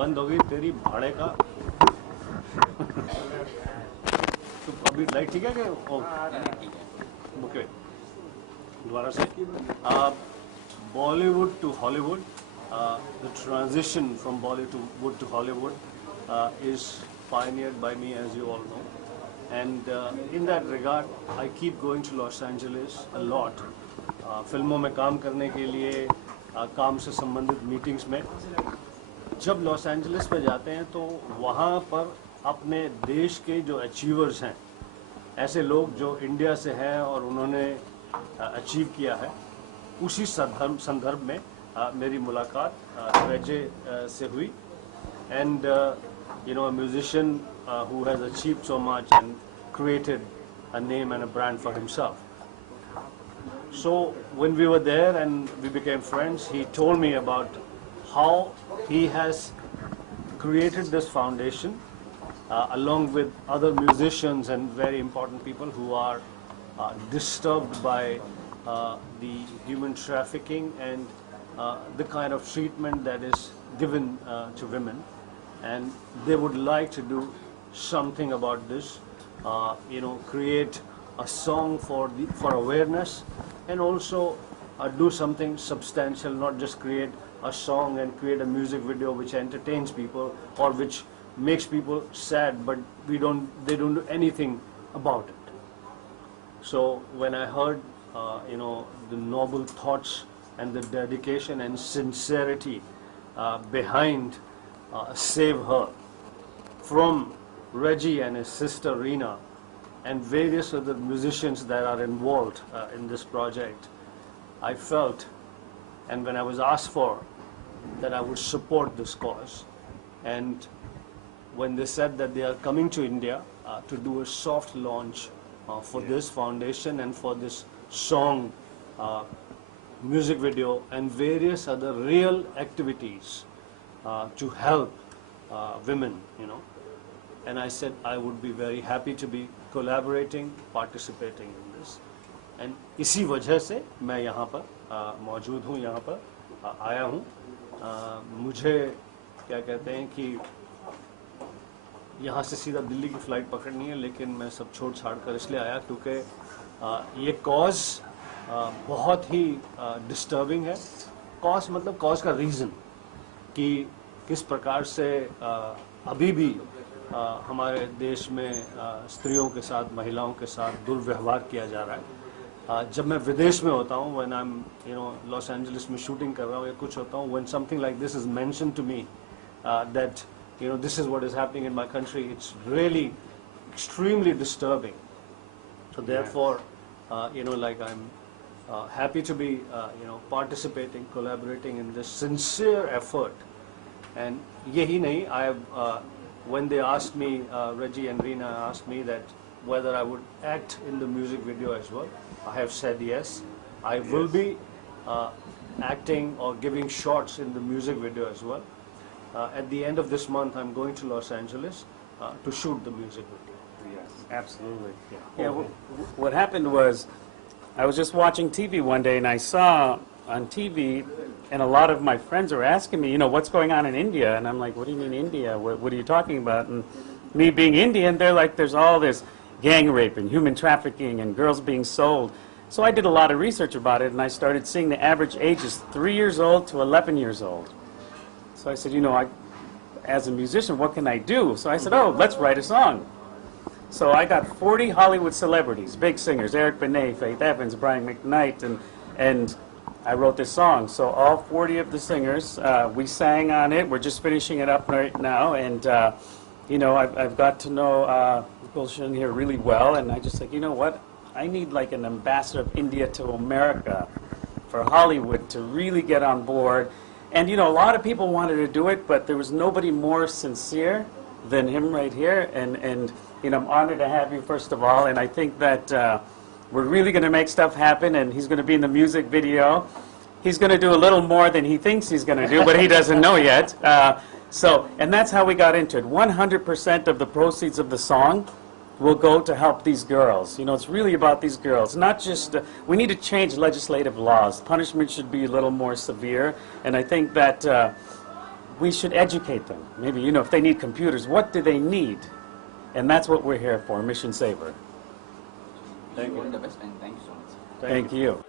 बंद हो गई तेरी भाड़े का तो अभी लाइट ठीक है कि ओके दोबारा से Bollywood to Hollywood, the transition from Bollywood to Hollywood is pioneered by me, as you all know. And in that regard, I keep going to Los Angeles a lot. फिल्मों में काम करने के लिए, काम से संबंधित मीटिंग्स में जब लॉस एंजलिस पे जाते हैं तो वहाँ पर अपने देश के जो अचीवर्स हैं, ऐसे लोग जो इंडिया से हैं और उन्होंने अचीव किया है, उसी संदर्भ में मेरी मुलाकात रेजे से हुई. And you know, a musician who has achieved so much and created a name and a brand for himself. So when we were there and we became friends, he told me about how he has created this foundation along with other musicians and very important people who are disturbed by the human trafficking and the kind of treatment that is given to women, and they would like to do something about this, you know, create a song for awareness, and also do something substantial, not just create a song and create a music video which entertains people or which makes people sad, but they don't do anything about it. So when I heard you know, the noble thoughts and the dedication and sincerity behind Save Her from Reggie and his sister Reena and various other musicians that are involved in this project, I felt, and when I was asked for, that I would support this cause. And when they said that they are coming to India to do a soft launch for this foundation and for this song, music video and various other real activities to help women, you know, and I said I would be very happy to be collaborating, participating in this. And इसी वजह से मैं यहाँ पर मौजूद हूँ, यहाँ पर आया हूँ. मुझे क्या कहते हैं कि यहाँ से सीधा दिल्ली की फ़्लाइट पकड़नी है, लेकिन मैं सब छोड़ छाड़ कर इसलिए आया क्योंकि ये कॉज बहुत ही डिस्टर्बिंग है. कॉज मतलब कॉज का रीज़न कि किस प्रकार से अभी भी हमारे देश में स्त्रियों के साथ, महिलाओं के साथ दुर्व्यवहार किया जा रहा है. जब मैं विदेश में होता हूँ, when I'm, you know, Los Angeles में शूटिंग कर रहा हूँ या कुछ होता हूँ, when something like this is mentioned to me, that, you know, this is what is happening in my country, it's really extremely disturbing. So therefore, you know, like I'm happy to be, you know, participating, collaborating in this sincere effort. And yehi nahi, I have, when they asked me, Reggie and Reena asked me that whether I would act in the music video as well, I have said yes. I will be acting or giving shots in the music video as well. At the end of this month, I'm going to Los Angeles to shoot the music video. Yes, absolutely. Yeah. What happened was, I was just watching TV one day and I saw on TV, and a lot of my friends were asking me, you know, what's going on in India? And I'm like, what do you mean India? What are you talking about? And me being Indian, they're like, there's all this gang rape and human trafficking and girls being sold. So I did a lot of research about it, and I started seeing the average age is 3 years old to 11 years old. So I said, you know, as a musician, what can I do? So I said, oh, let's write a song. So I got 40 Hollywood celebrities, big singers, Eric Benet, Faith Evans, Brian McKnight, and I wrote this song. So all 40 of the singers, we sang on it. We're just finishing it up right now, and you know, I've got to know Gulshan here really well, and I just said, you know what? I need like an ambassador of India to America for Hollywood to really get on board. And you know, a lot of people wanted to do it, but there was nobody more sincere than him right here. And you know, I'm honored to have you, first of all, and I think that we're really going to make stuff happen, and he's going to be in the music video. He's going to do a little more than he thinks he's going to do, but he doesn't know yet. So, and that's how we got into it. 100% of the proceeds of the song will go to help these girls. You know, it's really about these girls. Not just, we need to change legislative laws. Punishment should be a little more severe. And I think that we should educate them. Maybe, you know, if they need computers, what do they need? And that's what we're here for, Mission Saver. Thank you. All the best and thank you so much. Thank you.